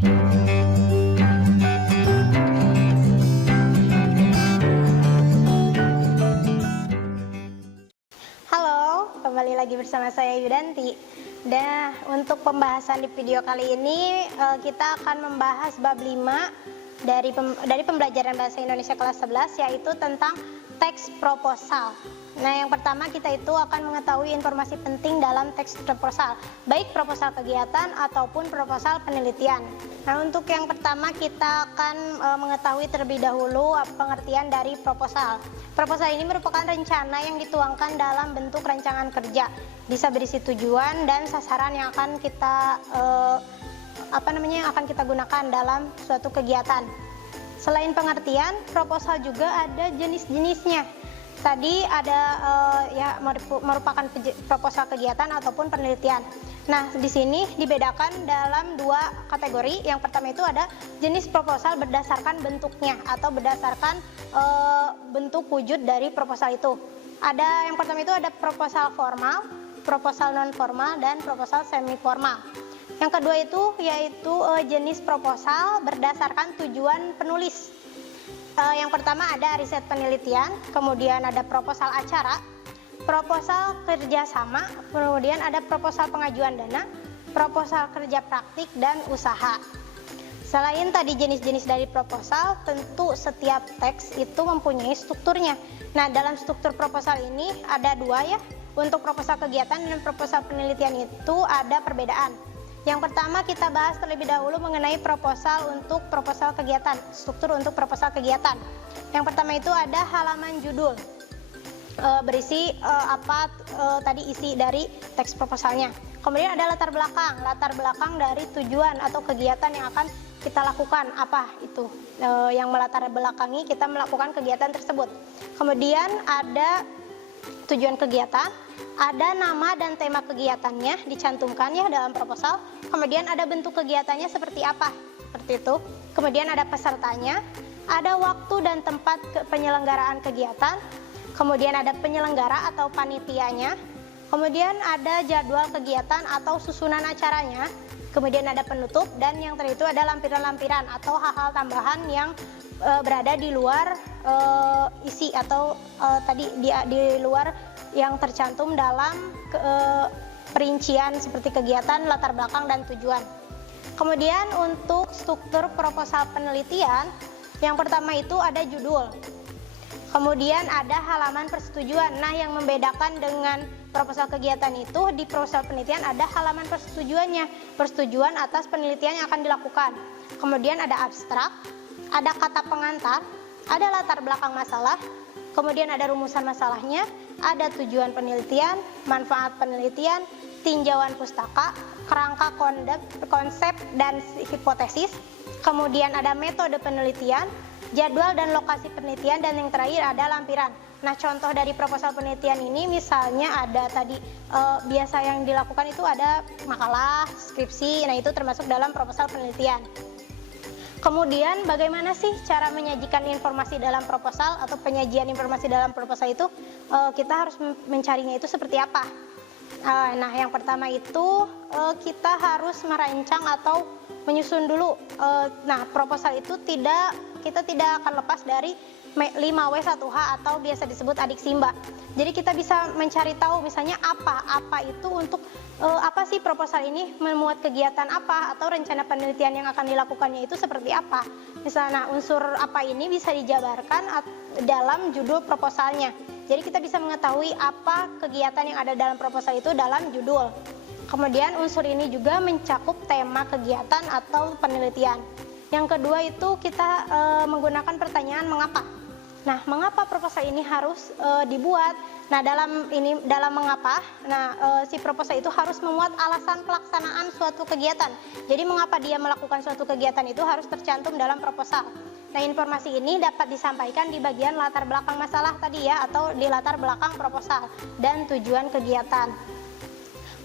Halo, kembali lagi bersama saya Yudanti. Dan untuk pembahasan di video kali ini kita akan membahas bab 5 dari pembelajaran bahasa Indonesia kelas 11, yaitu tentang teks proposal. Nah, yang pertama kita itu akan mengetahui informasi penting dalam teks proposal, baik proposal kegiatan ataupun proposal penelitian. Nah, untuk yang pertama kita akan mengetahui terlebih dahulu pengertian dari proposal. Proposal ini merupakan rencana yang dituangkan dalam bentuk rancangan kerja, bisa berisi tujuan dan sasaran yang akan kita gunakan dalam suatu kegiatan. Selain pengertian, proposal juga ada jenis-jenisnya. Tadi ada merupakan proposal kegiatan ataupun penelitian. Nah, di sini dibedakan dalam dua kategori. Yang pertama itu ada jenis proposal berdasarkan bentuknya atau berdasarkan bentuk wujud dari proposal itu. Yang pertama itu ada proposal formal, proposal non formal, dan proposal semi formal. Yang kedua itu yaitu jenis proposal berdasarkan tujuan penulis. Yang pertama ada riset penelitian, kemudian ada proposal acara, proposal kerjasama, kemudian ada proposal pengajuan dana, proposal kerja praktik, dan usaha. Selain tadi jenis-jenis dari proposal, tentu setiap teks itu mempunyai strukturnya. Nah, dalam struktur proposal ini ada dua ya. Untuk proposal kegiatan dan proposal penelitian itu ada perbedaan. Yang pertama kita bahas terlebih dahulu mengenai proposal untuk proposal kegiatan, struktur untuk proposal kegiatan. Yang pertama itu ada halaman judul, berisi tadi isi dari teks proposalnya. Kemudian ada latar belakang dari tujuan atau kegiatan yang akan kita lakukan, apa itu yang melatar belakangi kita melakukan kegiatan tersebut. Kemudian ada tujuan kegiatan, ada nama dan tema kegiatannya dicantumkan ya dalam proposal. Kemudian ada bentuk kegiatannya seperti apa, seperti itu. Kemudian ada pesertanya, ada waktu dan tempat penyelenggaraan kegiatan. Kemudian ada penyelenggara atau panitianya. Kemudian ada jadwal kegiatan atau susunan acaranya. Kemudian ada penutup, dan yang terakhir itu ada lampiran-lampiran atau hal-hal tambahan yang berada di luar isi atau di luar yang tercantum dalam perincian seperti kegiatan, latar belakang, dan tujuan. Kemudian untuk struktur proposal penelitian, yang pertama itu ada judul. Kemudian ada halaman persetujuan. Nah, yang membedakan dengan proposal kegiatan itu, di proposal penelitian ada halaman persetujuannya, persetujuan atas penelitian yang akan dilakukan. Kemudian ada abstrak, ada kata pengantar, ada latar belakang masalah, kemudian ada rumusan masalahnya, ada tujuan penelitian, manfaat penelitian, tinjauan pustaka, kerangka konsep dan hipotesis, kemudian ada metode penelitian, jadwal dan lokasi penelitian, dan yang terakhir ada lampiran. Nah, contoh dari proposal penelitian ini misalnya ada tadi biasa yang dilakukan itu ada makalah, skripsi, nah itu termasuk dalam proposal penelitian. Kemudian bagaimana sih cara menyajikan informasi dalam proposal atau penyajian informasi dalam proposal itu? Kita harus mencarinya itu seperti apa? Nah, yang pertama itu kita harus merancang atau menyusun dulu. Nah, proposal itu kita tidak akan lepas dari 5W1H atau biasa disebut adik Simba. Jadi kita bisa mencari tahu misalnya apa itu untuk apa sih proposal ini, memuat kegiatan apa atau rencana penelitian yang akan dilakukannya itu seperti apa. Misalnya unsur apa ini bisa dijabarkan dalam judul proposalnya. Jadi kita bisa mengetahui apa kegiatan yang ada dalam proposal itu dalam judul. Kemudian unsur ini juga mencakup tema kegiatan atau penelitian. Yang kedua itu kita menggunakan pertanyaan mengapa. Nah, mengapa proposal ini harus dibuat? Nah, dalam mengapa, si proposal itu harus memuat alasan pelaksanaan suatu kegiatan. Jadi mengapa dia melakukan suatu kegiatan itu harus tercantum dalam proposal. Nah, informasi ini dapat disampaikan di bagian latar belakang masalah tadi ya, atau di latar belakang proposal dan tujuan kegiatan.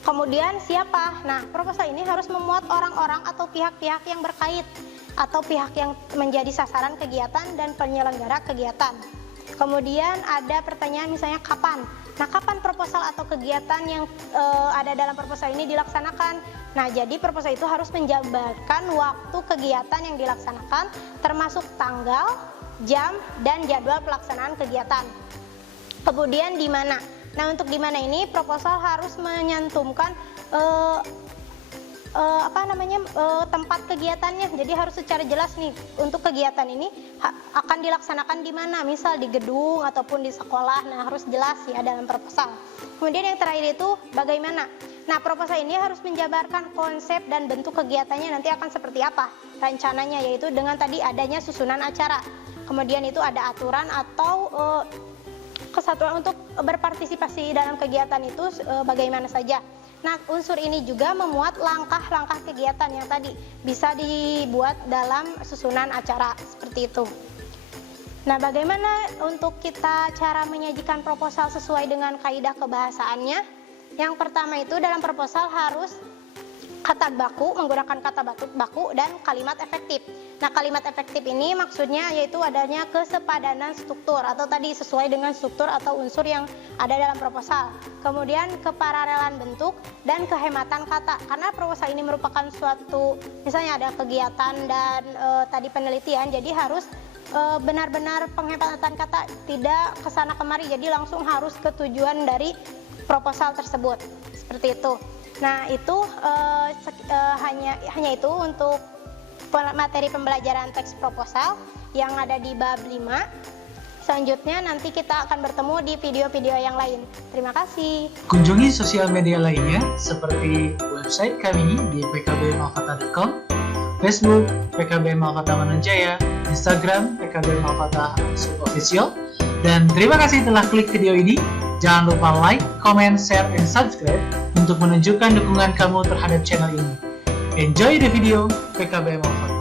Kemudian siapa? Nah, proposal ini harus memuat orang-orang atau pihak-pihak yang berkait atau pihak yang menjadi sasaran kegiatan dan penyelenggara kegiatan. Kemudian ada pertanyaan misalnya kapan? Nah, kapan proposal atau kegiatan yang ada dalam proposal ini dilaksanakan? Nah, jadi proposal itu harus menjabarkan waktu kegiatan yang dilaksanakan, termasuk tanggal, jam, dan jadwal pelaksanaan kegiatan. Kemudian di mana? Nah, untuk di mana ini proposal harus menyantumkan tempat kegiatannya. Jadi harus secara jelas nih, untuk kegiatan ini akan dilaksanakan di mana, misal di gedung ataupun di sekolah. Nah, harus jelas ya dalam proposal. Kemudian yang terakhir itu bagaimana? Nah, proposal ini harus menjabarkan konsep dan bentuk kegiatannya nanti akan seperti apa rencananya, yaitu dengan tadi adanya susunan acara. Kemudian itu ada aturan atau kesatuan untuk berpartisipasi dalam kegiatan itu bagaimana saja. Nah, unsur ini juga memuat langkah-langkah kegiatan yang tadi bisa dibuat dalam susunan acara seperti itu. Nah, bagaimana untuk kita cara menyajikan proposal sesuai dengan kaidah kebahasaannya? Yang pertama itu dalam proposal harus kata baku, menggunakan kata baku dan kalimat efektif. Nah, kalimat efektif ini maksudnya yaitu adanya kesepadanan struktur atau tadi sesuai dengan struktur atau unsur yang ada dalam proposal. Kemudian kepararelan bentuk dan kehematan kata. Karena proposal ini merupakan suatu, misalnya ada kegiatan dan tadi penelitian, jadi harus benar-benar penghematan kata, tidak kesana kemari, jadi langsung harus ke tujuan dari proposal tersebut. Seperti itu. Nah, itu hanya itu untuk materi pembelajaran teks proposal yang ada di bab 5. Selanjutnya nanti kita akan bertemu di video-video yang lain. Terima kasih. Kunjungi sosial media lainnya seperti website kami di pkbmalfata.com, Facebook PKB Malfata Manunjaya, Instagram PKB Malfata Official. Dan terima kasih telah klik video ini. Jangan lupa like, comment, share, dan subscribe untuk menunjukkan dukungan kamu terhadap channel ini. Enjoy the video PKB Malfata.